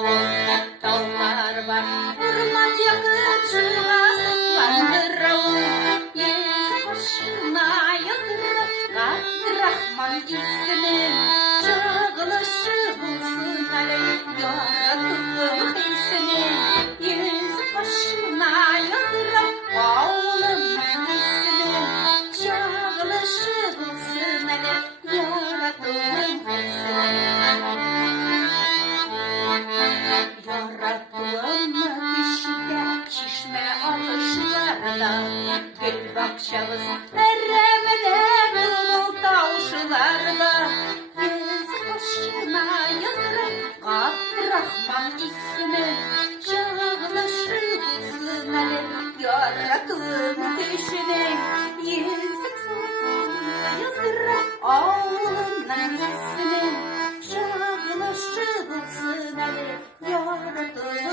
Dağlar var, orman yakın şurasıklandır Yüz başına yazır Abdurrahman ismin Çağılışı bulsun Ali yarattığım hisini Yüz başına yazır Oğlumun ismin Çağılışı bulsun Ali yarattığım hisini Yarattığım dişide şişme alışlarda Gül bakşamız eremeler ulu tavşılarda Yüz başına yazırım Abdurrahman ismi Çağlışı bulsun Ali yarattığım düşüne Yüz başına yazırım Oğlumun ismi Çağlışı bulsun Ali yarattığım